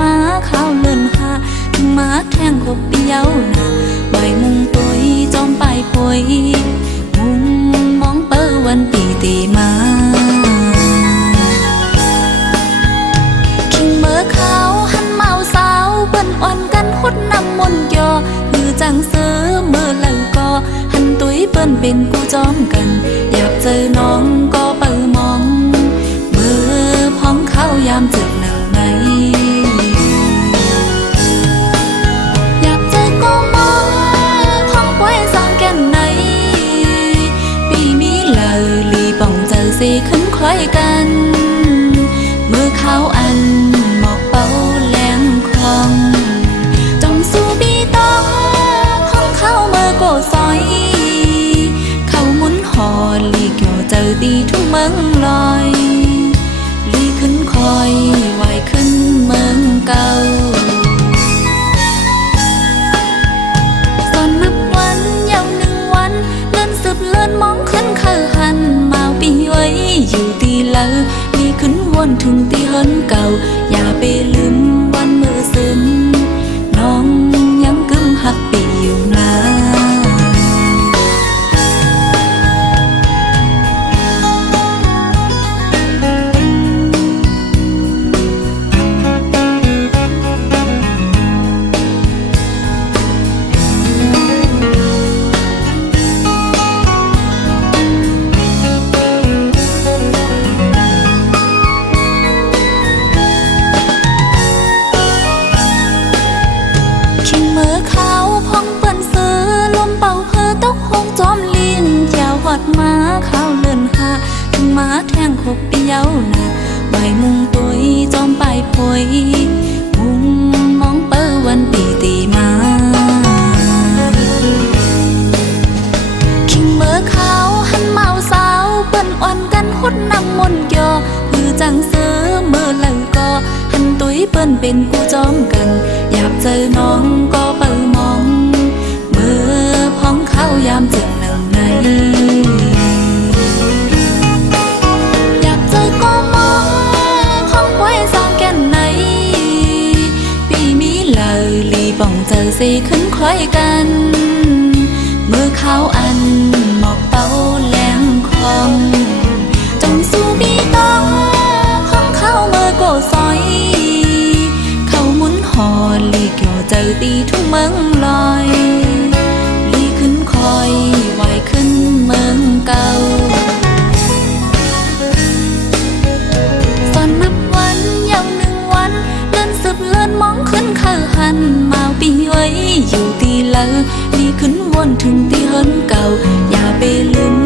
มาข้าวเลื่อนหาถึงมาแทงขบเปียวหนาใบมุงตุยจอมไปป่วยมุงมองเปอวันปีตีมาคิงเมื่อขาวหันเมาสาวเปิ้นอ่อนกันหดน้ำมนต์ยอหือจังเสือเมื่อหลังก็หันตุยเปิ้นเป็นกูจอมกันอยากเจอน้องก็เปิมองเมื่อพ้องเข้ายามจึกหนังในอยากเจอก็มองพ้องป่วยสางแก่นในปีมีเลอลีป่องเจอสีขึ้นคล้อยกันเมื่อเขาอันหมอกเป้าแหลงคลองจงสู้บีต้องพ้องเข้าเมื่อโกซอยเขาหมุนหอลีเกี่ยวเจอดีทุ่งเมืองลอยลีขึ้นคอยไหวขึ้นเมืองเก่าตอนนับวันยาวหนึ่งวันเลื่อนสืบเลื่อนมองขึ้นเคยหันมาปีไว้อยู่ตีเลอลีขึ้นวนถึงตีเฮินเก่าอย่าไปลืมวันมือซึมน้องยังกึ้มหักปีอยู่นะเมื่อเขาพองเปิ้นซื้อลมเป่าเพอตกหงจอมลินแจวหอดมาข้าวเลื่อนหาถึงมาแทงขบเปียวนะใบมุงตุยจอมไปพวยมุงมองเปอวันปีตีมาคิงเมื่อเขาหันเมาสาวเปิ้นอ่อนกันหดน้ำมนต์ยอหือจังเสือเมื่อหลังก็หันตุยเปิ้นเป็นกูจอมกันอยากเจอน้องก็เปิมองเมื่อพ้องเข้ายามจึกหนังในอยากเจอก็มองพ้องไว้สางแก่นในปีมีเลอลีป่องเจอสีขึ้นคล้อยกันเมื่อเขาอันหมอกเป้าแหลงคลองจงสู้บีต้องพ้องเข้าเมื่อโกซอยหอลีเกี่ยวเจอตีทุ่งเมืองลอยลีขึ้นคอยไหวขึ้นเมืองเก่าตอนนับวันยาวหนึ่งวันเลื่อนสืบเลื่อนมองขึ้นเคยหันมาปีไว้อยู่ตีเลอลีขึ้นวนถึงตีเฮินเก่าอย่าไปลืม